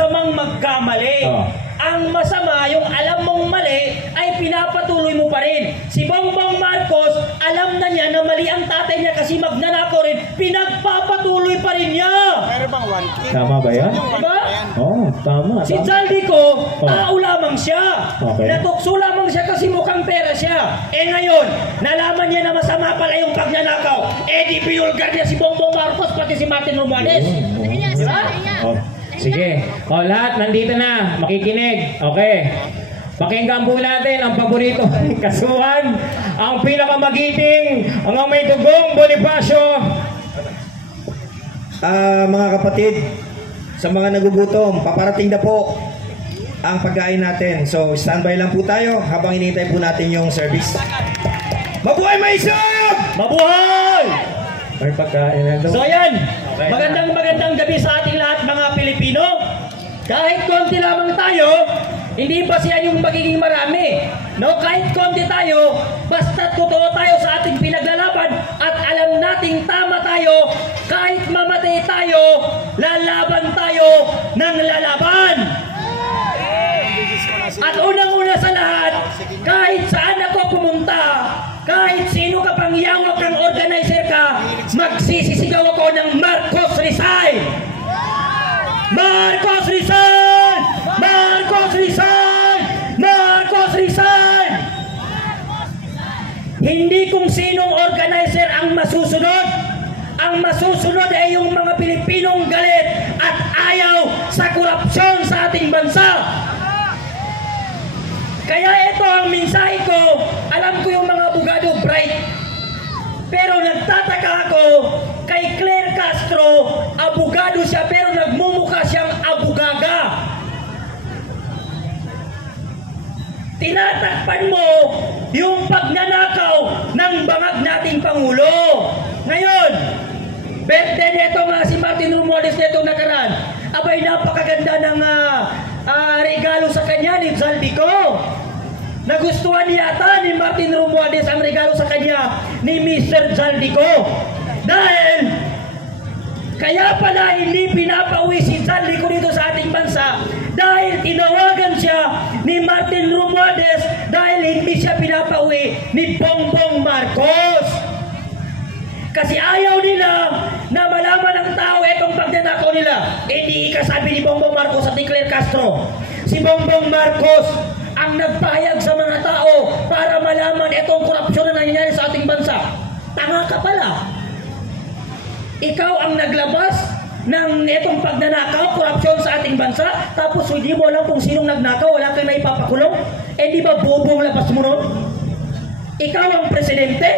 masamang magkamali. Ang masama, yung alam mong mali, ay pinapatuloy mo pa rin. Si Bongbong Marcos, alam na niya na mali ang tatay niya kasi magnanakaw rin, pinagpapatuloy pa rin niya. Meron bang 1K? Tama ba yan? Diba? Oo, tama. Si Zaldico, tao lamang siya. Okay. Natukso lamang siya kasi mukhang pera siya. Ngayon, nalaman niya na masama pala yung pagnanakaw. Di pinulgar niya si Bongbong Marcos, pati si Martin Romualdez. Diba? Oh. Sige. Lahat nandito na. Makikinig. Okay. Pakinggan po natin ang paborito kasuhan. Ang pinakamagiting, ang may dugong Bonifacio. Mga kapatid, sa mga nagugutom, paparating na po ang pagkain natin. So, standby lang po tayo habang hinihintay po natin yung service. Mabuhay Maisog! Mabuhay! May pagkain na So yan, magandang gabi sa ating lahat mga Pilipino. Kahit konti lamang tayo, hindi pa siya yung magiging marami. No, kahit konti tayo, basta totoo tayo sa ating pinaglalaban at alam nating tama tayo, kahit mamatay tayo, lalaban tayo ng lalaban. At unang-una sa lahat, kahit saan ako pumunta, kahit sino ka pang yawak kang organizer ka, magsisisigaw ako ng Marcos resign! Marcos resign! Marcos resign! Marcos resign! Hindi kung sinong organizer ang masusunod. Ang masusunod ay yung mga Pilipinong galit at ayaw sa korupsyon sa ating bansa. Kaya ito ang mensahe ko. Alam ko yung mga abogado bright. Pero nagtataka ako kay Claire Castro, abogado siya pero nagmumukha siyang abogaga. Tinatakpan mo yung pagnanakaw ng bangag nating Pangulo. Ngayon, birthday nito nga si Martin Romualdez nito nakaraan. Abay, napakaganda ng regalo sa kanya ni Zaldico. Nagustuhan yata ni Martin Romualdez ang regalo sa kanya ni Mr. Zaldico. Dahil kaya pala hindi pinapauwi si Zaldico dito sa ating bansa dahil tinawagan siya ni Martin Romualdez dahil hindi siya pinapauwi ni Bongbong Marcos. Kasi ayaw nila na malaman ng tao itong pagnanakaw nila. Hindi ikasabi ni Bongbong Marcos at ni Claire Castro. Si Bongbong Marcos ang nagpahayag sa mga tao para malaman itong korupsyon na nangyayari sa ating bansa. Tanga ka pala. Ikaw ang naglabas ng itong pagnanakaw, korupsyon sa ating bansa, tapos hindi mo alam kung sinong nagnakaw, wala kang naipapakulong. Di ba bobong labas mo nun? Ikaw ang presidente,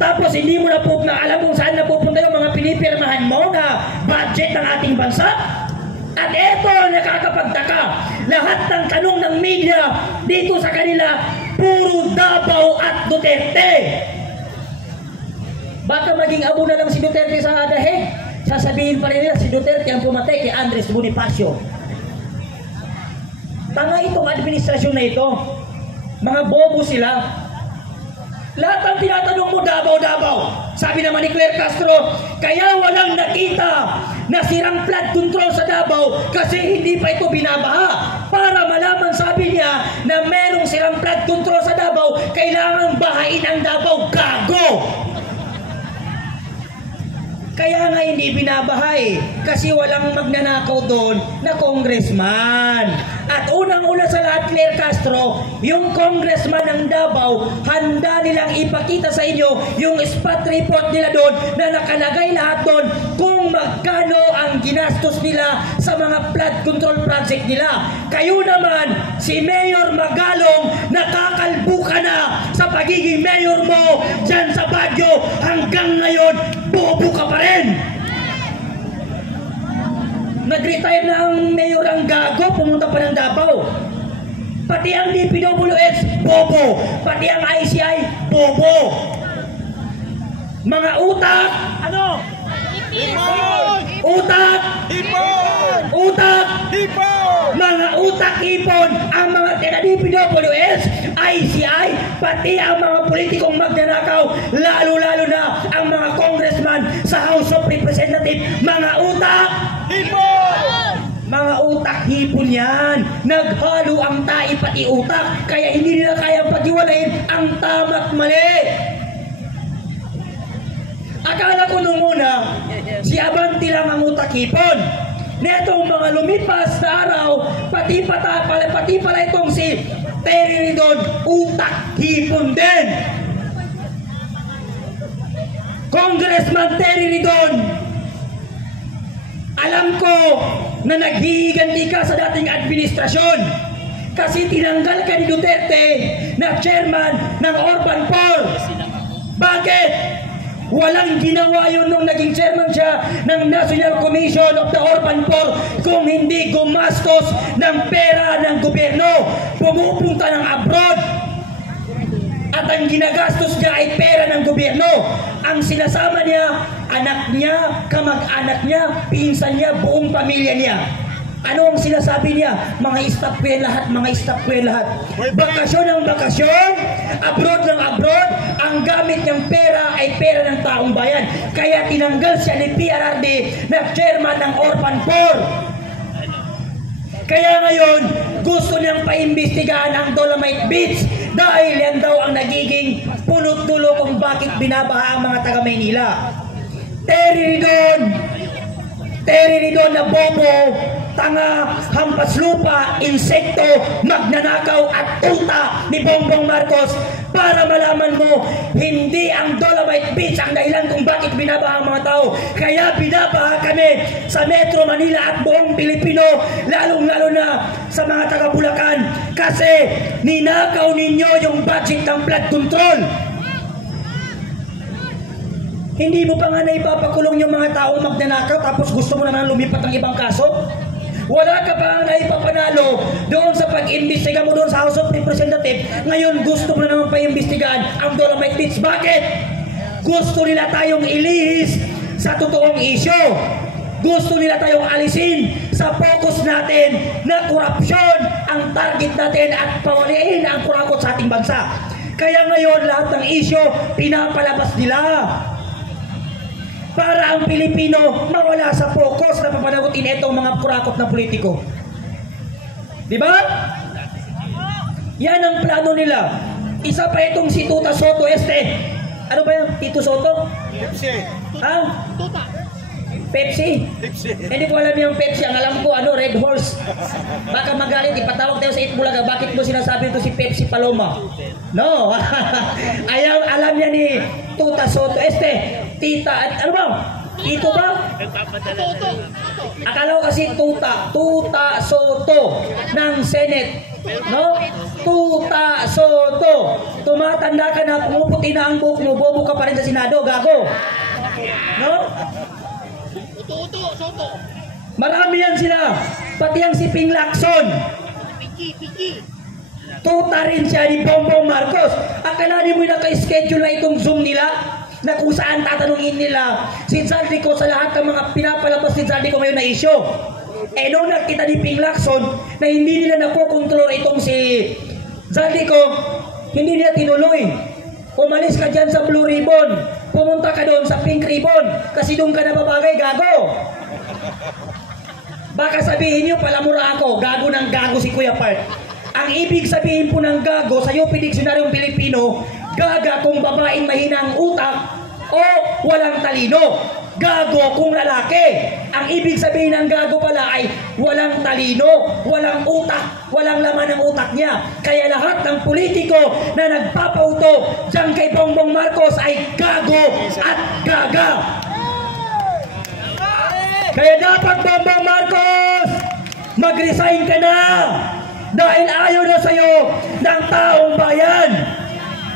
tapos hindi mo na alam kung saan napupunta yung mga pinipirmahan mo na budget ng ating bansa. At eto ang nakakapagtaka, lahat ng tanong ng media dito sa kanila, puro Davao at Duterte. Baka maging abo na lang si Duterte sa dahig. Sasabihin pa rin nila si Duterte ang pumatay kay Andres Bonifacio. Tanga itong administrasyon na ito. Mga bobo sila. Lahat ang tinatanong mo, Davao, Davao. Sabi naman ni Claire Castro, kaya walang nakita na sirang flood control sa Davao kasi hindi pa ito binabaha. Para malaman, sabi niya, na merong sirang flood control sa Davao, kailangan bahain ang Davao. Gago! Kaya nga hindi binabahay kasi walang magnanakaw doon na congressman. At unang-una sa lahat, Claire Castro, yung congressman ng Davao, handa nilang ipakita sa inyo yung spot report nila doon na nakalagay lahat doon kung magkano ang ginastos nila sa mga flood control project nila. Kayo naman, si Mayor Magalong, nakakalbo ka na sa pagiging mayor mo dyan sa Baguio. Hanggang ngayon, bobo ka pa rin. Nag-retire na ang mayor ang gago, pumunta pa ng Davao. Pati ang DPWH, bobo. Pati ang ICI, bobo. Mga utak, ano? Utak! Hipon! Utak! Hipon! Mga utak-ipon ang mga DPWH, ICI, pati ang mga politikong magnanakaw, lalo-lalo na ang mga congressman sa House of Representatives. Mga utak! Hipon! Mga utak-hipon. yan. Naghalo ang tae pati utak, kaya hindi nila kayang paghiwalayin ang tama't mali. Akala ko nung una, si Abante lang ang utak-hipon. Netong mga lumipas na araw, pati pala itong si Terry Ridon, utak-hipon din. Congressman Terry Ridon, alam ko na naghihiganti ka sa dating administrasyon kasi tinanggal ka ni Duterte na chairman ng Orban Corp. Bakit? Walang ginawa yun nung naging chairman siya ng National Commission of the Orban Corp kung hindi gumastos ng pera ng gobyerno, pumupunta ng abroad. At ang ginagastos niya ay pera ng gobyerno. Ang sinasama niya, anak niya, kamag-anak niya, pinsan niya, buong pamilya niya. Ano ang sinasabi niya? Mga staff ko yan lahat, mga staff ko yan lahat. Bakasyon ng bakasyon, abroad ng abroad, ang gamit niyang pera ay pera ng taong bayan. Kaya tinanggal siya ni PRRD na chairman ng Orban Corp. Kaya ngayon, gusto niyang paimbestigahan ang Dolomite Beach dahil yan daw ang nagiging punot-dulo kung bakit binabaha ang mga taga-Maynila. Terry Ridon na bobo, tanga, hampas lupa, insekto, magnanakaw at tuta ni Bongbong Marcos. Para malaman mo, hindi ang Dolomite Beach ang dahilan kung bakit binabaha ang mga tao. Kaya binabaha kami sa Metro Manila at buong Pilipino, lalong-lalo na sa mga taga-Bulacan, kasi ninakaw ninyo yung budget ng flood control. Hindi mo pa nga naipapakulong yung mga taong magnanakaw tapos gusto mo naman lumipat ng ibang kaso? Wala ka pa nga naipapanalo doon sa pag-imbestiga mo doon sa House of Representatives. Ngayon gusto mo na naman paimbestigahan ang Dolomite Beach. Bakit? Gusto nila tayong ilihis sa totoong isyo. Gusto nila tayong alisin sa focus natin na korupsyon ang target natin at pawaliin ang kurakot sa ating bansa. Kaya ngayon lahat ng isyo pinapalabas nila para ang Pilipino mawala sa focus na papanagutin itong mga kurakot na politiko. Di ba? Yan ang plano nila. Isa pa itong si Tuta Soto Este. Ano ba yung Tito Soto? Pepsi. Ha? Pepsi? Hindi ko alam yung Pepsi. Ang alam ko, Red Horse. Baka magalit, ipatawag tayo sa Itbulaga. Bakit mo sinasabi ito si Pepsi Paloma? No. Ayaw, alam niya ni Tuta Soto Este. Tita, ano ba? Tito ba? Akala ko kasi Tuta Soto ng Senate. No? Tuta Soto. Tumatanda ka na, pumuputi na ang buhok mo, bobo ka pa rin sa Senado, gago. No? Marami yan sila. Pati ang si Ping Lacson. Tuta rin siya ni Bongbong Marcos. Akalanin mo yung naka-schedule na itong Zoom nila na kung saan tatanungin nila si Zaldico sa lahat ng mga pinapalabas ni Zaldico ngayon na issue. Eh nung nakita ni Ping Lacson na hindi nila nakukontrol itong si Zaldico, hindi nila tinuloy. Umalis ka dyan sa Blue Ribbon, pumunta ka doon sa Pink Ribbon kasi doon ka nababagay, gago. Baka sabihin nyo, palamura ako, gago ng gago si Kuya Part. Ang ibig sabihin po ng gago sa UP Dictionaryong Pilipino, gaga kung babaeng mahinang utak o walang talino. Gago kung lalaki. Ang ibig sabihin ng gago pala ay walang talino, walang utak, walang laman ng utak niya. Kaya lahat ng politiko na nagpapauto dyan kay Bongbong Marcos ay gago at gaga. Kaya dapat Bongbong Marcos, mag-resign ka na dahil ayaw na sa'yo ng taong bayan.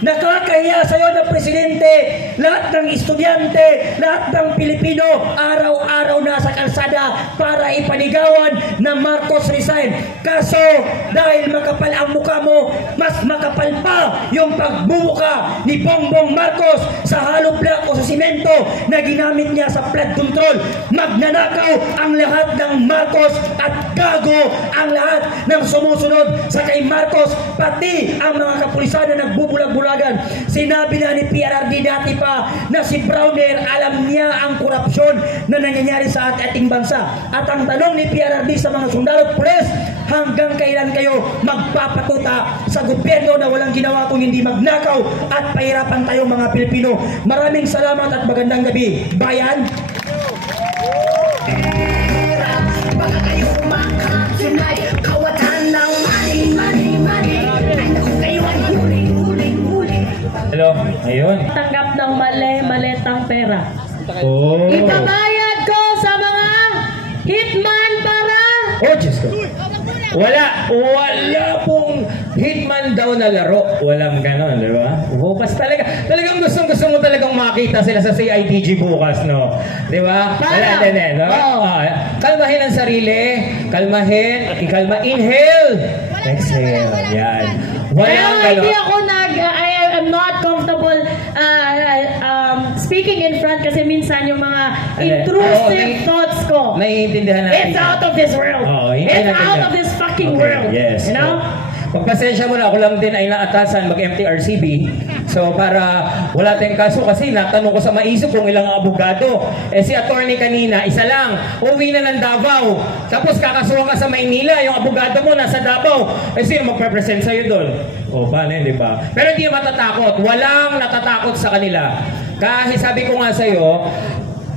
Nakakahiya sa'yo ng presidente, lahat ng estudyante, lahat ng Pilipino, araw-araw na sa kalsada para ipanigawan na Marcos resign. Kaso, dahil makapal ang mukha mo, mas makapal pa yung pagbumuka ni Bongbong Marcos sa hollow block o sa simento na ginamit niya sa flood control. Magnanakaw ang lahat ng Marcos at gago ang lahat ng sumusunod sa kay Marcos, pati ang mga kapulisan na nagbubulag-bulag. Sinabi na ni PRRD dati pa na si Browner alam niya ang korupsyon na nangyayari sa ating bansa. At ang tanong ni PRRD sa mga sundalo at pulis, hanggang kailan kayo magpapatuta sa gobyerno na walang ginawa kung hindi magnakaw at pahirapan tayong mga Pilipino. Maraming salamat at magandang gabi, bayan! Baka kayo makasunay, kawatan ng money. Ay naku kayo ay huling. Hello, ayun. Tanggap ng maletang pera. Oh. Ipabayad ko sa mga hitman para Oh, Diyos ko. Wala pong hitman daw na laro. Walang ganon, di ba? Bukas talagang gusto mo talagang makita sila sa CIDG bukas, no? Di ba? Wala din, no? Kalmahin ang sarili. Kalmahin. Inhale. Exhale. Yan. Walang Pero hindi ganon. ako I am not comfortable speaking in front kasi minsan yung mga intrusive thoughts ko. Naiintindihan natin. It's out of this world. It's out of this fucking world. Yes. You know? Pagpasensya mo na, ako lang din ay naatasan mag-MTRCB. So para wala tayong kaso kasi natanong ko sa maisip kung ilang abogado. Si attorney kanina, isa lang. Uwi na ng Davao. Tapos kakasuhan ka sa Maynila. Yung abogado mo nasa Davao. Sino magpe-present sa'yo doon? Paano yun, di ba? Pero hindi matatakot. Walang natatakot sa kanila. Kasi sabi ko nga sa'yo,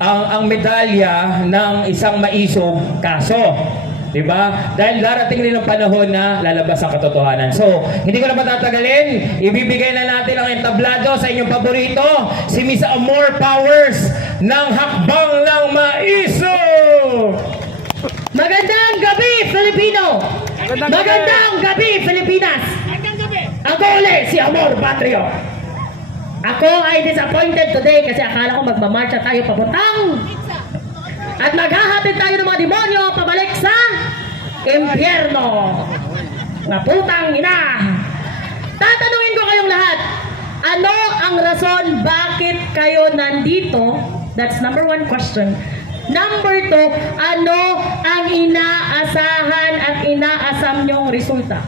ang medalya ng isang maisog kaso. Diba? Dahil darating din ang panahon na lalabas ang katotohanan. So, hindi ko na patatagalin. Ibibigay na natin ang entablado sa inyong paborito, si Miss Amor Powers ng Hakbang ng Maiso! Magandang gabi, Filipino! Magandang gabi, Pilipinas! Ako ulit, si Amor Patrio. Ako ay disappointed today kasi akala ko magmamarcha tayo papuntang at maghahatid tayo ng mga demonyo pabalik sa impyerno. Nga putang ina. Tatanungin ko kayong lahat, ano ang rason bakit kayo nandito? That's number 1 question. Number 2, ano ang inaasahan at inaasam nyong resulta?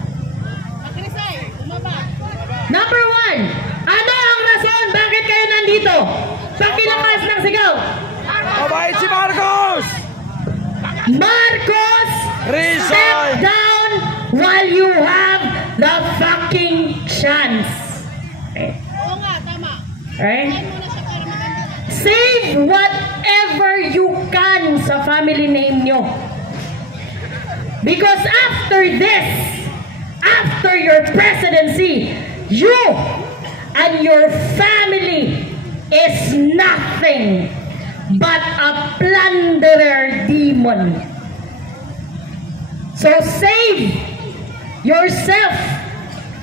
Number 1, ano ang rason bakit kayo nandito? Pakilakas ng sigaw. Mabait si Marcos! Marcos, Resign! step down while you have the fucking chance. Okay. Right? Save whatever you can sa family name nyo. Because after this, after your presidency, you and your family is nothing but a plunderer demon. So save yourself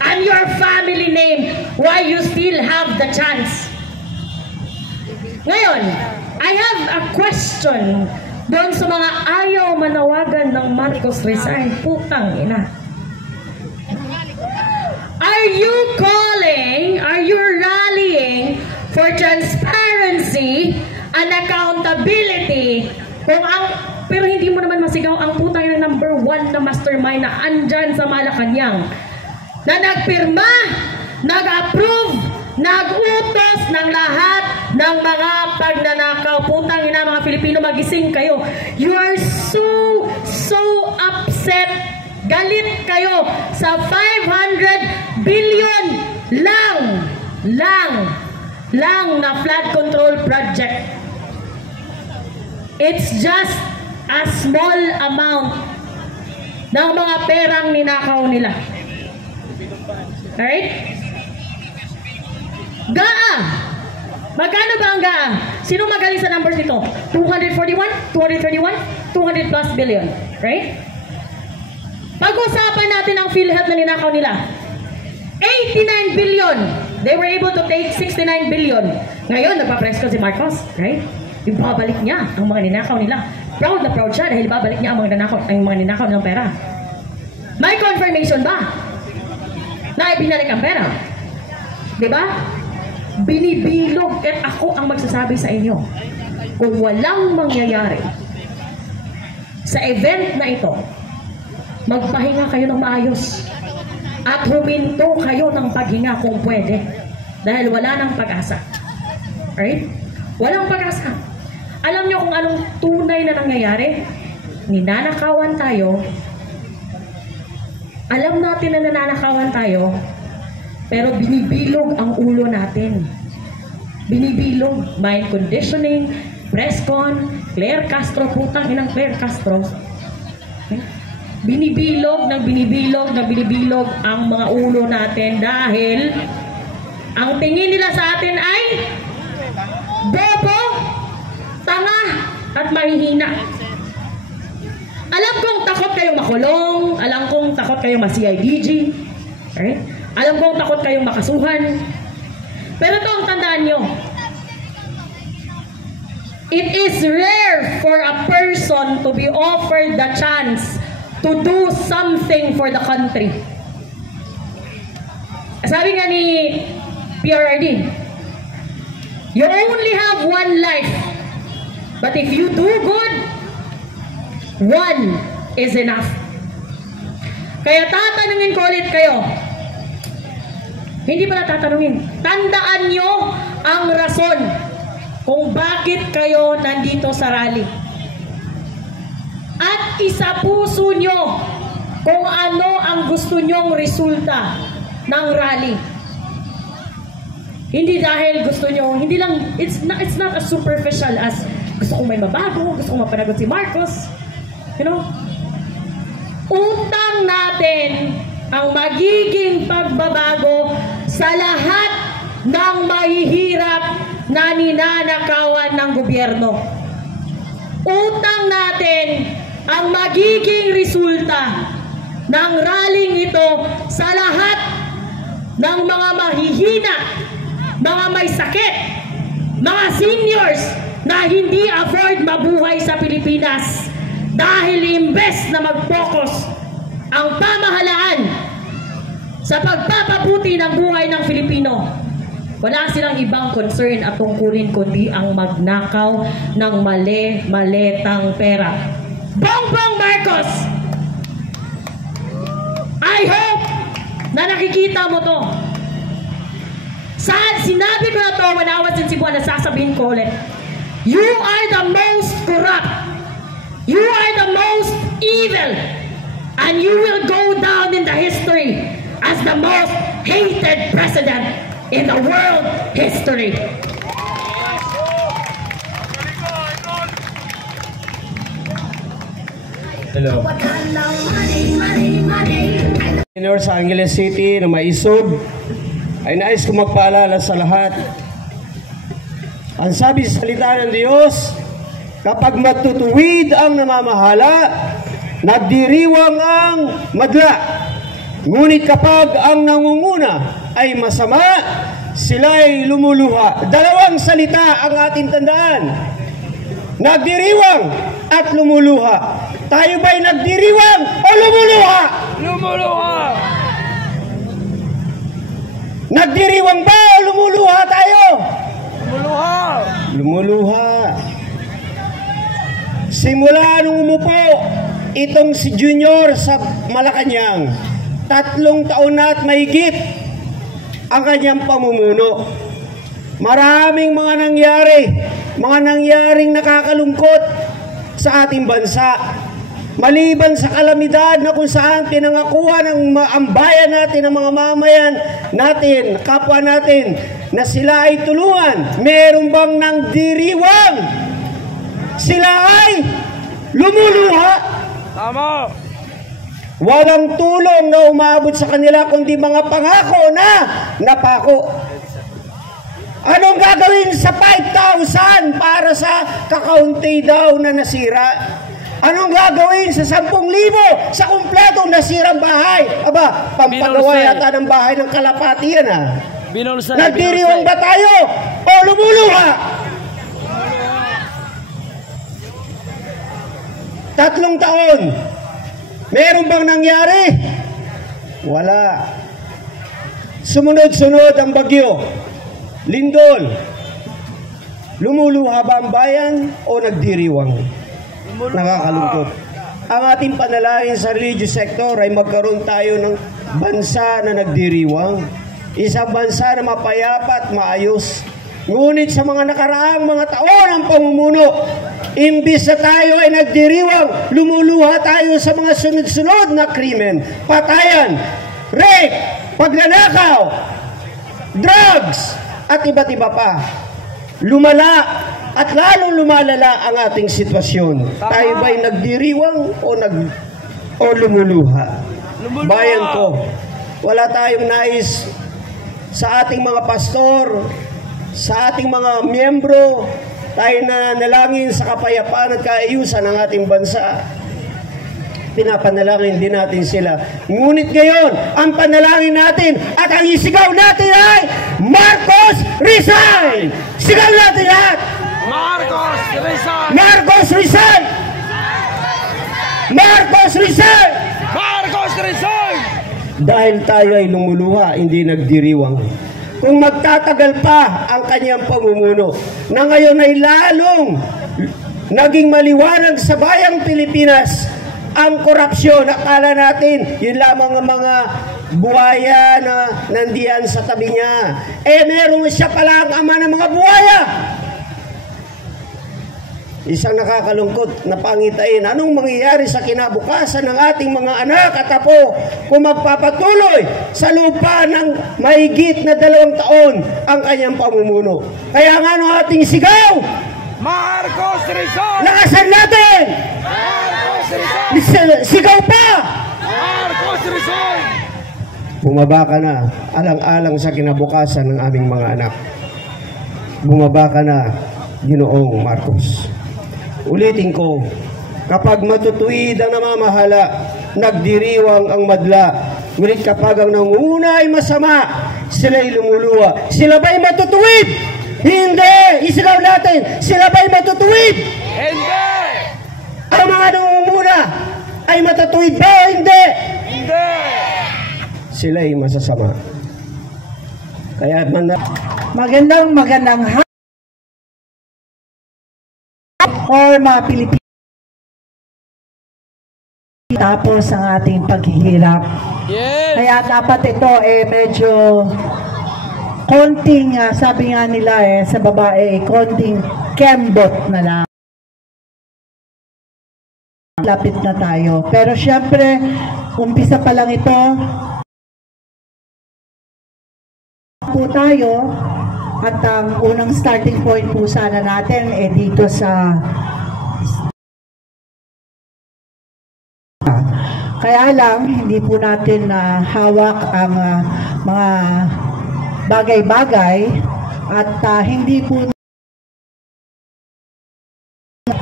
and your family name while you still have the chance. Ngayon, I have a question doon sa mga ayaw manawagan ng Marcos resign. Putang ina. Are you rallying for transparency and accountability pero hindi mo naman masigaw ang putang ng number 1 na mastermind na andyan sa Malacanang na nagpirma, nag-approve, nag-utos ng lahat ng mga pagnanakaw. Putang ina mga Pilipino, magising kayo. You are so upset. Galit kayo sa 500 billion lang na flood control project. It's just a small amount ng mga perang ninakaw nila. Alright? GAA. Magkano ba ang GAA? Sino magaling sa numbers nito? 241, 231, 200 plus billion. Right? Pag-usapan natin ang PhilHealth na ninakaw nila. 89 billion. They were able to take 69 billion. Ngayon, nagpa-press ko si Marcos. Right? Ibabalik niya ang mga ninakaw nila. Proud na proud siya dahil ibabalik niya ang mga ninakaw ng pera. May confirmation ba na ibinalik ang pera? Diba? Binibilog at ako ang magsasabi sa inyo. Kung walang mangyayari sa event na ito, magpahinga kayo ng maayos at huminto kayo ng paghinga kung pwede dahil wala nang pag-asa. Right? Walang pag-asa. Alam nyo kung anong tunay na nangyayari? Ninanakawan tayo Alam natin na nananakawan tayo, pero binibilog ang ulo natin. Binibilog, mind conditioning, presscon, Claire Castro, putang inang Claire Castro. Binibilog ang mga ulo natin dahil ang tingin nila sa atin ay bobo, tanga, at mahihina. Alam kong takot kayong makulong, alam kong takot kayong ma-CIDG, right? Alam kong takot kayong makasuhan. Pero ito ang tandaan nyo. It is rare for a person to be offered the chance to do something for the country. Sabi nga ni PRRD, you only have one life, but if you do good, one is enough. Kaya tatanungin ko ulit kayo, hindi pala tatanungin, tandaan nyo ang rason kung bakit kayo nandito sa rally. At isapuso nyo kung ano ang gusto nyong resulta ng rally. Hindi dahil gusto nyo, hindi lang, it's not as superficial as gusto kong may mabago, gusto kong mapanagot si Marcos. You know? Utang natin ang magiging pagbabago sa lahat ng mahihirap na ninanakawan ng gobyerno. Utang natin ang magiging resulta ng rallying ito sa lahat ng mga mahihina, mga may sakit, mga seniors na hindi afford mabuhay sa Pilipinas dahil imbes na mag-focus ang pamahalaan sa pagpapabuti ng buhay ng Filipino, wala silang ibang concern at tungkulin kundi ang magnakaw ng mali-maletang pera. Bongbong Marcos! I hope na nakikita mo to. Sinabi ko na to when I was in Cebu, nasasabihin ko ulit. You are the most corrupt. You are the most evil. And you will go down in the history as the most hated president in the world history. Hello. Senior sa Angeles City na maisog ay nais ko magpaalala sa lahat. Ang sabi sa salita ng Diyos, kapag matutuwid ang namamahala, nagdiriwang ang madla. Ngunit kapag ang nangunguna ay masama, sila'y lumuluha. Dalawang salita ang ating tandaan. Nagdiriwang at lumuluha. Tayo ba'y nagdiriwang o lumuluha? Lumuluha! Nagdiriwang ba o lumuluha tayo? Lumuluha! Lumuluha. Simula nung umupo itong si Junior sa Malacanang, 3 taon na at mahigit ang kanyang pamumuno. Maraming mga nangyaring nakakalungkot sa ating bansa. Maliban sa kalamidad na kung saan pinangakuha ng ang bayan natin, ng mga mamayan natin, kapwa natin, na sila ay tulungan, meron bang nangdiriwang? Sila ay lumuluha. Tama! Walang tulong na umabot sa kanila kundi mga pangako na napako. Anong gagawin sa 5,000 para sa kakaunti daw na nasira? Anong gagawin sa 10,000 sa kumpletong nasirang bahay? Aba, pampagawa yata ng bahay ng kalapati yan ha. Nagdiriwang ba tayo o lumuluha? 3 taon. Meron bang nangyari? Wala. Sumunod-sunod ang bagyo. Lindol. Lumuluha ba ang bayan o nagdiriwang? Nakakalungkot. Ang ating panalangin sa religious sector ay magkaroon tayo ng bansa na nagdiriwang. Isang bansa na mapayapa at maayos. Ngunit sa mga nakaraang mga taon ng pamumuno, imbis na tayo ay nagdiriwang, lumuluha tayo sa mga sunod-sunod na krimen, patayan, rape, pagnanakaw, drugs, at iba't iba pa. Lumala at lalong lumalala ang ating sitwasyon. Tayo ba'y nagdiriwang o lumuluha? Bayan ko, wala tayong nais sa ating mga pastor, sa ating mga miyembro, tayo na nalangin sa kapayapaan at kaayusan ng ating bansa. Pinapanalangin din natin sila. Ngunit ngayon, ang panalangin natin at ang isigaw natin ay Marcos resign! Sigaw natin lahat! Marcos resign! Marcos resign! Marcos resign! Marcos resign! Dahil tayo ay lumuluha, hindi nagdiriwang. Kung magtatagal pa ang kanyang pamumuno, na ngayon ay lalong naging maliwanag sa bayang Pilipinas ang korupsyon. Akala natin, yun lamang ang mga buhaya na nandiyan sa tabi niya. Meron siya pala ang ama ng mga buhaya. Isang nakakalungkot na pangitain. Anong mangyayari sa kinabukasan ng ating mga anak at apo kung magpapatuloy sa lupa ng mahigit na 2 taon ang kanyang pamumuno? Kaya nga ang ating sigaw, Marcos resign! lakasan natin! Marcos resign! Sigaw pa! Marcos resign! Bumaba ka na, alang-alang sa kinabukasan ng aming mga anak. Bumaba ka na, Ginoong Marcos. Ulitin ko, kapag matutuwid ang namamahala, nagdiriwang ang madla. Ngunit kapag ang nanguna ay masama, sila'y lumuluwa. Sila ba'y matutuwid? Hindi! Isigaw natin, sila ba'y matutuwid? Hindi! Ang mga nangunguna ay matutuwid ba o hindi? Hindi! Sila'y masasama. Kaya Magandang or mga Pilipino tapos ang ating paghihirap. Yes! Kaya dapat ito medyo konting, sabi nga nila sa babae, konting kembot na lang. Lapit na tayo. Pero syempre, umpisa pa lang ito. Po tayo. At ang unang starting point po sana natin dito sa kaya lang hindi po natin hawak ang mga bagay-bagay at hindi po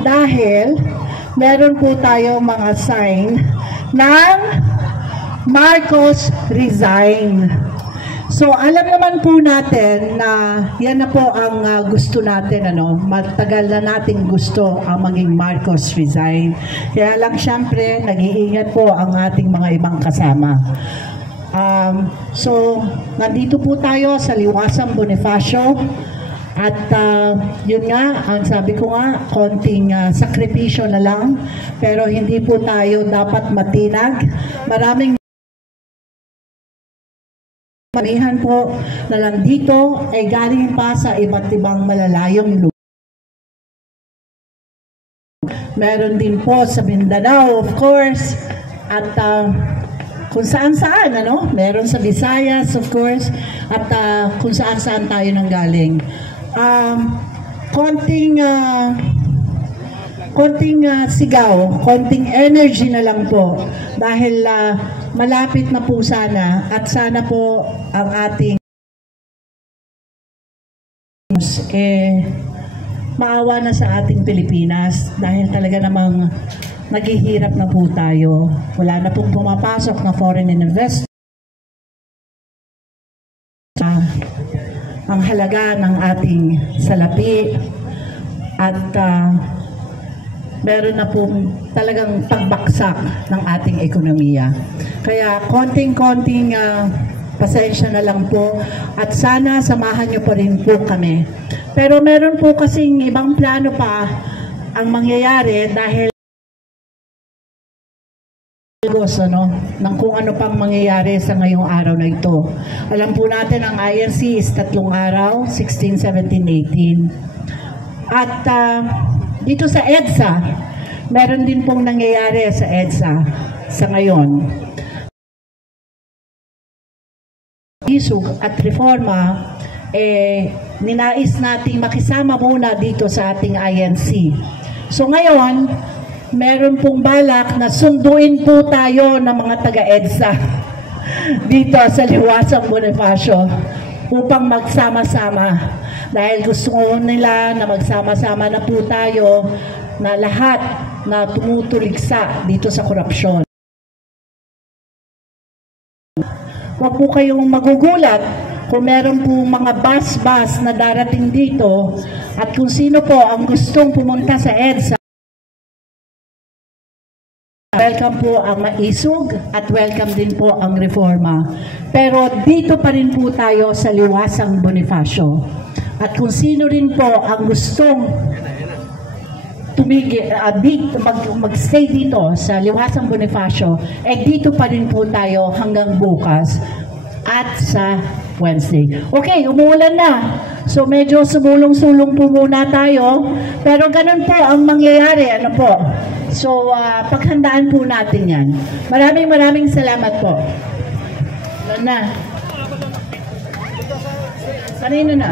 dahil meron po tayo mga sign ng Marcos resign. So, alam naman po natin na yan na po ang gusto natin, matagal na nating gusto ang maging Marcos resign. Kaya lang syempre, nag-iingat po ang ating mga ibang kasama. So, nandito po tayo sa Liwasang Bonifacio. At yun nga, ang sabi ko nga, konting sakripisyo na lang. Pero hindi po tayo dapat matinag. Maraming Manihan po na lang dito ay galing pa sa iba't ibang malalayong lugar. Meron din po sa Mindanao, of course, at kung saan-saan, meron sa Visayas, of course, at kung saan-saan tayo nanggaling. Konting sigaw, konting energy na lang po dahil malapit na po sana at sana po ang ating maawa na sa ating Pilipinas dahil talaga namang naghihirap na po tayo. Wala na pong pumapasok na foreign investors. Ang halaga ng ating salapi at meron na po talagang pagbaksak ng ating ekonomiya. Kaya konting-konting pasensya na lang po at sana samahan niyo pa rin po kami. Pero meron po kasing ibang plano pa ang mangyayari dahil ng kung ano pang mangyayari sa ngayong araw na ito. Alam po natin ang INC is 3 araw, 16, 17, 18. At dito sa EDSA, meron din pong nangyayari sa EDSA sa ngayon. Isug at reforma, ninais nating makisama muna dito sa ating INC. So ngayon, meron pong balak na sunduin po tayo ng mga taga-EDSA dito sa Liwasang Bonifacio upang magsama-sama. Dahil gusto nila na magsama-sama na po tayo na lahat na tumutuligsa dito sa korupsyon. Huwag po kayong magugulat kung meron po mga bus na darating dito at kung sino po ang gustong pumunta sa EDSA. Welcome po ang Maisog at welcome din po ang Reforma. Pero dito pa rin po tayo sa Liwasang Bonifacio. At kung sino rin po ang gustong magstay dito sa Liwasang Bonifacio, dito pa rin po tayo hanggang bukas at sa Wednesday. Okay, umuulan na. So medyo sumulong-sulong po muna tayo. Pero ganun po ang mangyayari. Ano po? So paghandaan po natin yan. Maraming salamat po. Wala na. Kanina na.